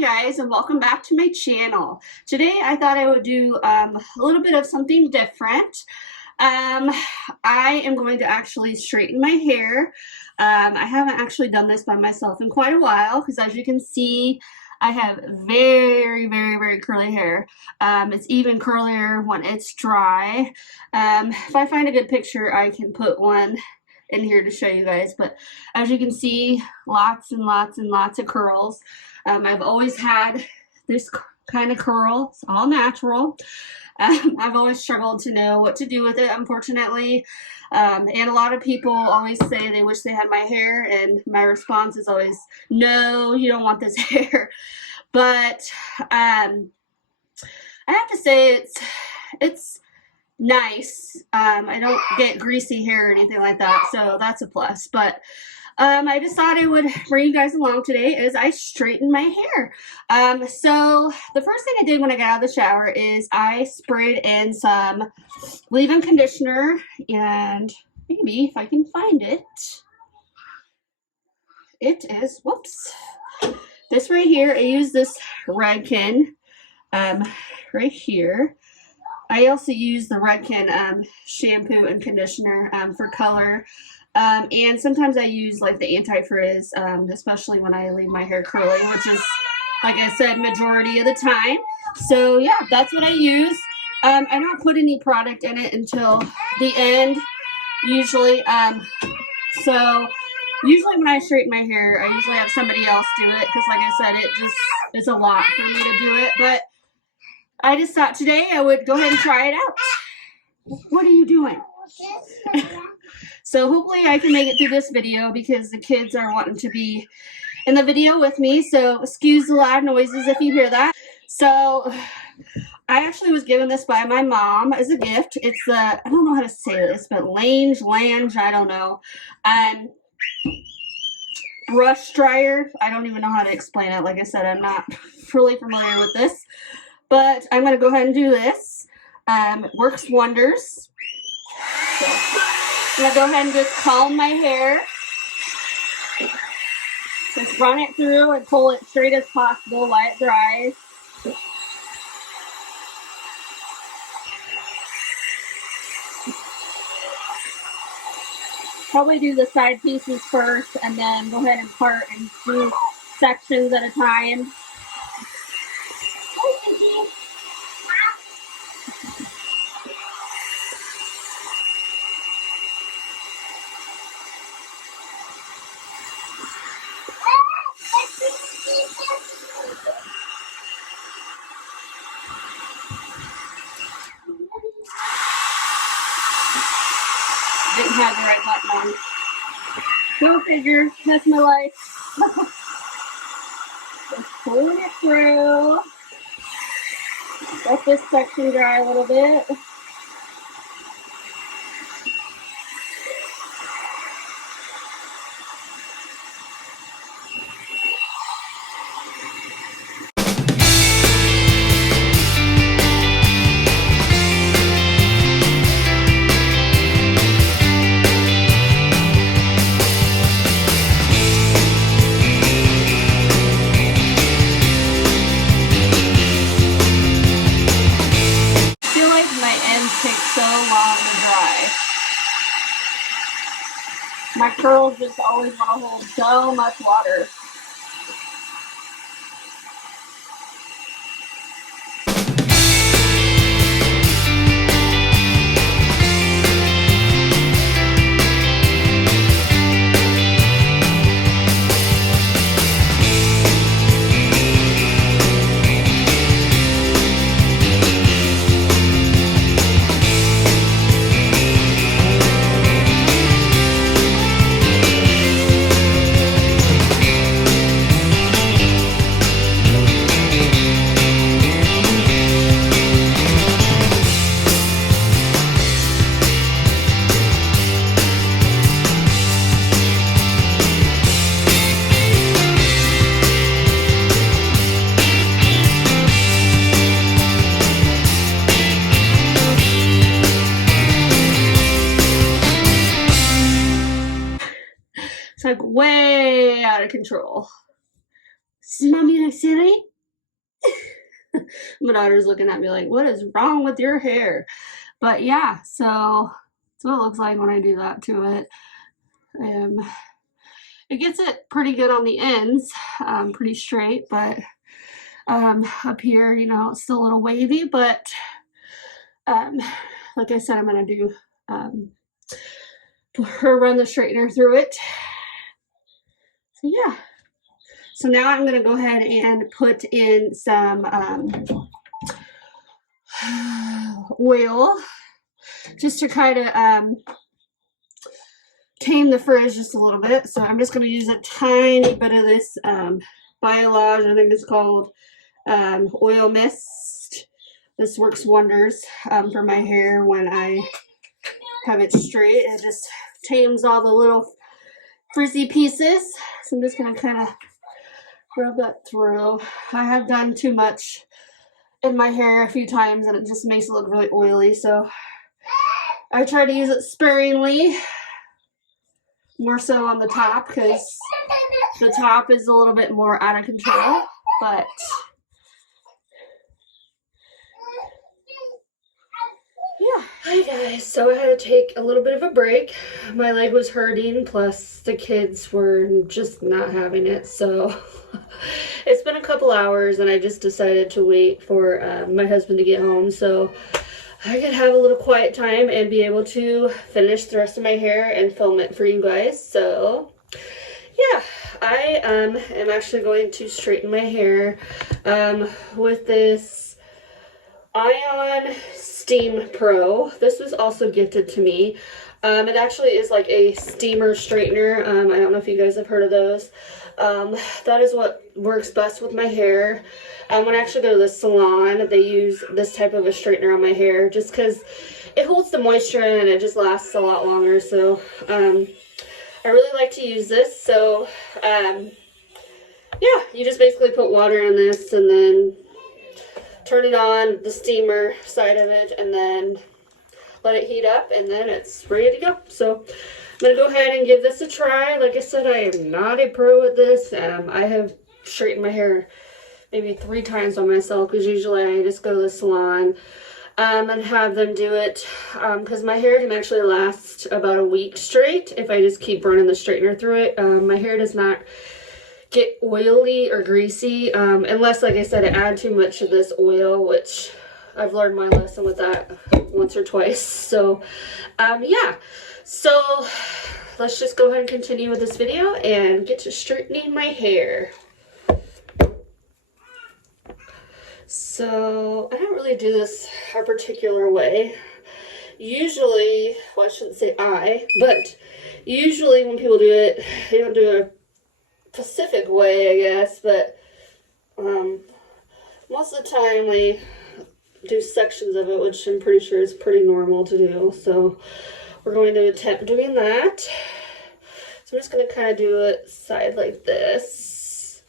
Hi guys, and welcome back to my channel. Today I thought I would do a little bit of something different. I am going to actually straighten my hair. I haven't actually done this by myself in quite a while because, as you can see, I have very curly hair. It's even curlier when it's dry. If I find a good picture, I can put one in here to show you guys, but as you can see, lots and lots of curls. I've always had this kind of curl. It's all natural. I've always struggled to know what to do with it, unfortunately. And a lot of people always say they wish they had my hair, and my response is always, no, you don't want this hair. But I have to say it's nice. I don't get greasy hair or anything like that, so that's a plus. But I just thought I would bring you guys along today as I straighten my hair. So the first thing I did when I got out of the shower is I sprayed in some leave-in conditioner, and maybe if I can find it, it is, whoops, this right here. I use this Redken right here. I also use the Redken shampoo and conditioner for color. And sometimes I use like the anti-frizz, especially when I leave my hair curly, which is, like I said, majority of the time. So yeah, that's what I use. I don't put any product in it until the end, usually. So usually when I straighten my hair, I usually have somebody else do it because, like I said, it's a lot for me to do it. But I just thought today I would go ahead and try it out. What are you doing? So hopefully I can make it through this video because the kids are wanting to be in the video with me. So excuse the loud noises if you hear that. So I actually was given this by my mom as a gift. It's the, I don't know how to say this, but Lange, I don't know. Brush dryer. I don't even know how to explain it. Like I said, I'm not really familiar with this. But I'm going to go ahead and do this. It works wonders. So I'm going to go ahead and just comb my hair. Just run it through and pull it straight as possible while it dries. Probably do the side pieces first and then go ahead and part and do sections at a time. Didn't have the right button on. Go figure, that's my life. Just pulling it through. Let this section dry a little bit. My curls just always want to hold so much water. It's like way out of control. Is mommy like silly? My daughter's looking at me like, what is wrong with your hair? But yeah, so that's what it looks like when I do that to it. It gets it pretty good on the ends, pretty straight, but up here, you know, it's still a little wavy, but like I said, I'm gonna do run the straightener through it. So yeah. So now I'm gonna go ahead and put in some oil just to kind of tame the frizz just a little bit. So I'm just going to use a tiny bit of this Biolage, I think it's called, oil mist. This works wonders for my hair when I have it straight. It just tames all the little frizzy pieces. So I'm just going to kind of rub that through. I have done too much in my hair a few times and it just makes it look really oily, so I try to use it sparingly, more so on the top because the top is a little bit more out of control. But yeah. Hi guys, so I had to take a little bit of a break. My leg was hurting, plus the kids were just not having it, so it's been a couple hours and I just decided to wait for my husband to get home so I could have a little quiet time and be able to finish the rest of my hair and film it for you guys. So yeah, I am actually going to straighten my hair with this Ion Steam Pro. This was also gifted to me. It actually is like a steamer straightener. I don't know if you guys have heard of those. That is what works best with my hair. When I actually go to the salon, they use this type of a straightener on my hair just because it holds the moisture in and it just lasts a lot longer. So I really like to use this. So yeah, you just basically put water in this and then turn it on, the steamer side of it, and then let it heat up, and then it's ready to go. So I'm going to go ahead and give this a try. Like I said, I am not a pro at this. I have straightened my hair maybe 3 times by myself because usually I just go to the salon and have them do it because my hair can actually last about a week straight if I just keep running the straightener through it. My hair does not get oily or greasy unless, like I said, I add too much of this oil, which I've learned my lesson with that once or twice. So yeah, so let's just go ahead and continue with this video and get to straightening my hair. So I don't really do this a particular way. Usually, well, I shouldn't say but usually when people do it, they don't do a specific way, I guess, but most of the time they do sections of it, which I'm pretty sure is pretty normal to do. So we're going to attempt doing that. So I'm just going to kind of do it side like this.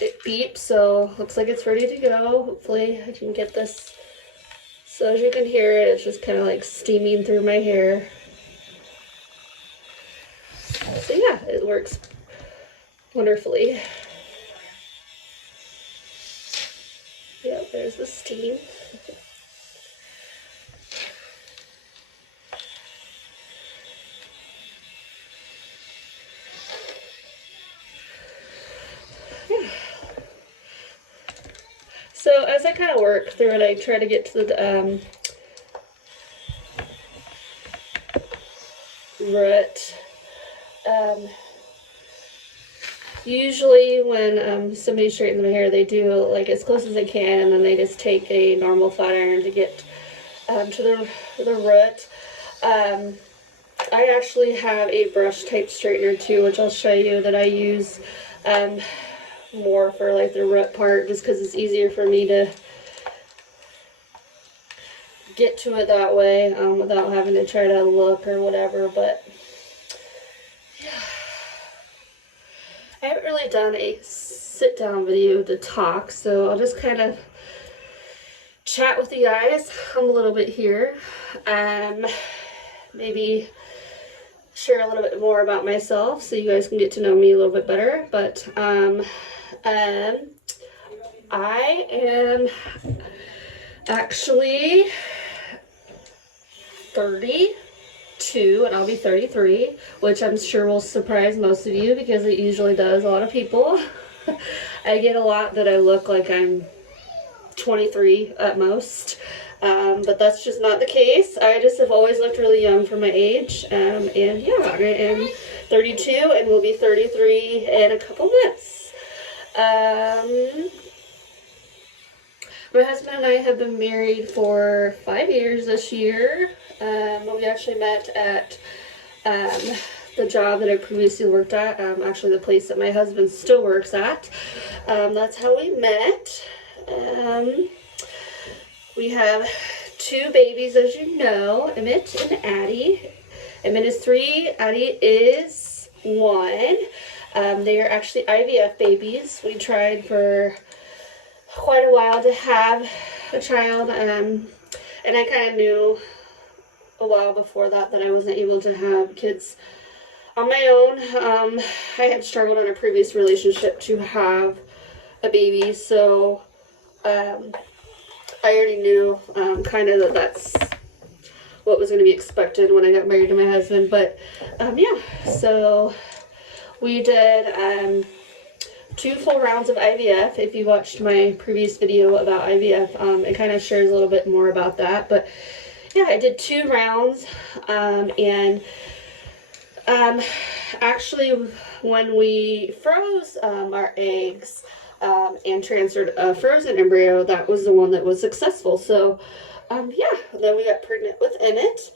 It beeps, so looks like it's ready to go. Hopefully I can get this. So as you can hear it, it's just kind of like steaming through my hair. So yeah, it works wonderfully. Yeah, there's the steam. Yeah. So as I kind of work through it, I try to get to the root. Usually when somebody straightens my hair, they do like as close as they can, and then they just take a normal flat iron to get to the root. I actually have a brush type straightener too, which I'll show you, that I use more for like the root part, just because it's easier for me to get to it that way without having to try to look or whatever. But yeah, I haven't really done a sit down video to talk, so I'll just kind of chat with you guys a little bit here. Maybe share a little bit more about myself so you guys can get to know me a little bit better. But I am actually 32 and I'll be 33, which I'm sure will surprise most of you because it usually does a lot of people. I get a lot that I look like I'm 23 at most, but that's just not the case. I just have always looked really young for my age, and yeah, I am 32 and will be 33 in a couple months. My husband and I have been married for 5 years this year. We actually met at the job that I previously worked at, actually the place that my husband still works at. That's how we met. We have 2 babies, as you know, Emmett and Addie. Emmett is 3, Addie is 1. They are actually IVF babies. We tried for quite a while to have a child, and I kind of knew a while before that I wasn't able to have kids on my own. I had struggled in a previous relationship to have a baby, so I already knew kind of that that's what was going to be expected when I got married to my husband. But yeah, so we did 2 full rounds of IVF. If you watched my previous video about IVF, it kind of shares a little bit more about that. But yeah, I did 2 rounds, and actually when we froze our eggs and transferred a frozen embryo, that was the one that was successful. So yeah, then we got pregnant with Emmett,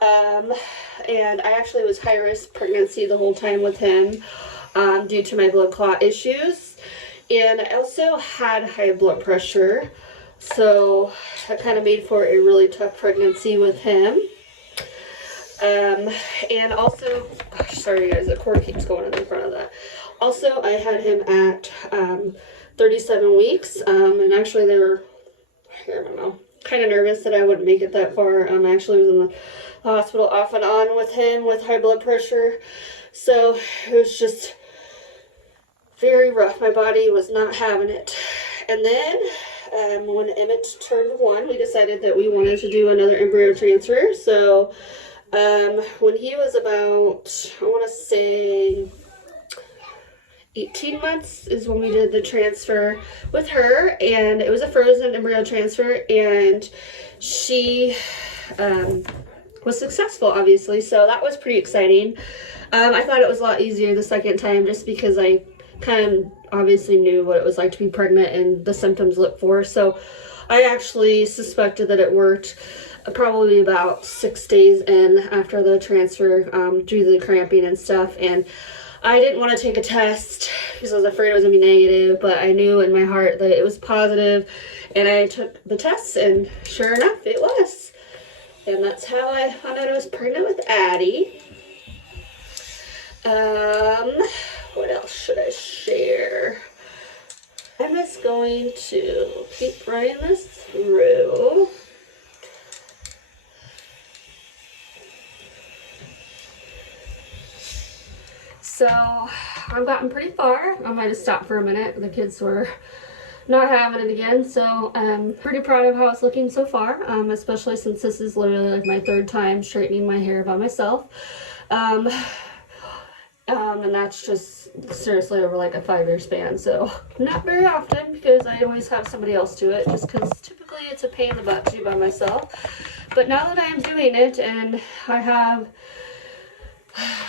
and I actually was high risk pregnancy the whole time with him due to my blood clot issues, and I also had high blood pressure, so that kind of made for a really tough pregnancy with him. And also, gosh, sorry guys, the cord keeps going in front of that. Also, I had him at 37 weeks, and actually they were, I don't know, kind of nervous that I wouldn't make it that far. I actually was in the hospital off and on with him with high blood pressure, so it was just very rough. My body was not having it. And then when Emmett turned 1, we decided that we wanted to do another embryo transfer. So when he was about, I want to say 18 months is when we did the transfer with her, and it was a frozen embryo transfer, and she was successful, obviously, so that was pretty exciting. I thought it was a lot easier the second time just because I kind of obviously knew what it was like to be pregnant and the symptoms to look for, so I actually suspected that it worked probably about 6 days in after the transfer due to the cramping and stuff. And I didn't want to take a test because I was afraid it was going to be negative, but I knew in my heart that it was positive, and I took the test, and sure enough, it was. And that's how I found out I was pregnant with Addie. What else should I share? I'm just going to keep running this through. So I've gotten pretty far. I might have stopped for a minute. The kids were not having it again. So I'm pretty proud of how it's looking so far, especially since this is literally like my 3rd time straightening my hair by myself. And that's just seriously over like a 5-year span. So not very often because I always have somebody else do it, just because typically it's a pain in the butt to do by myself. But now that I'm doing it and I have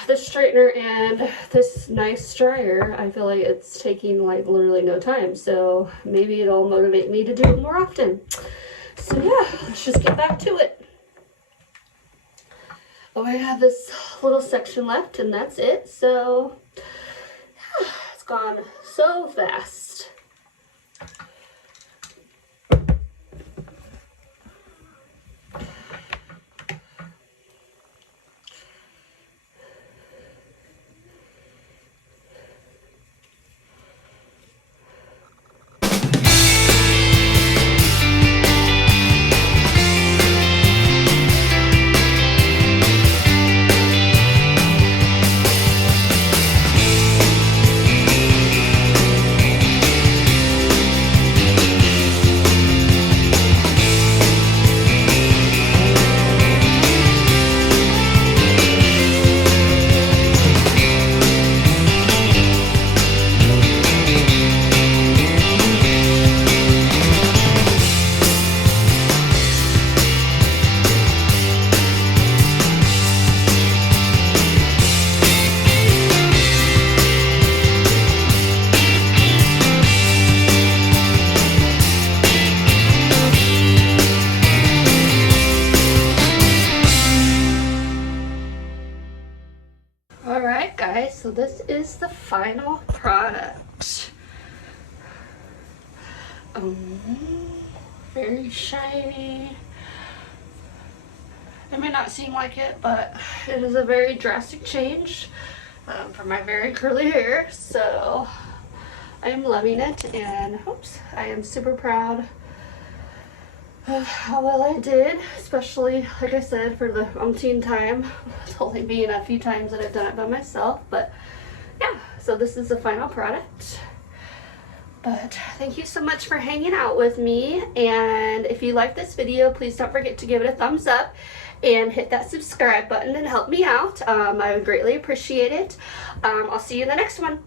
this straightener and this nice dryer, I feel like it's taking like literally no time, so maybe it'll motivate me to do it more often. So yeah, let's just get back to it. Oh, I have this little section left and that's it, so it's gone so fast. the final product. Very shiny. It may not seem like it, but it is a very drastic change for my very curly hair. So I am loving it, and I am super proud of how well I did, especially, like I said, for the umpteen time. It's only been a few times that I've done it by myself, but yeah, so this is the final product. But thank you so much for hanging out with me, and if you like this video, please don't forget to give it a thumbs up and hit that subscribe button and help me out. I would greatly appreciate it. I'll see you in the next one.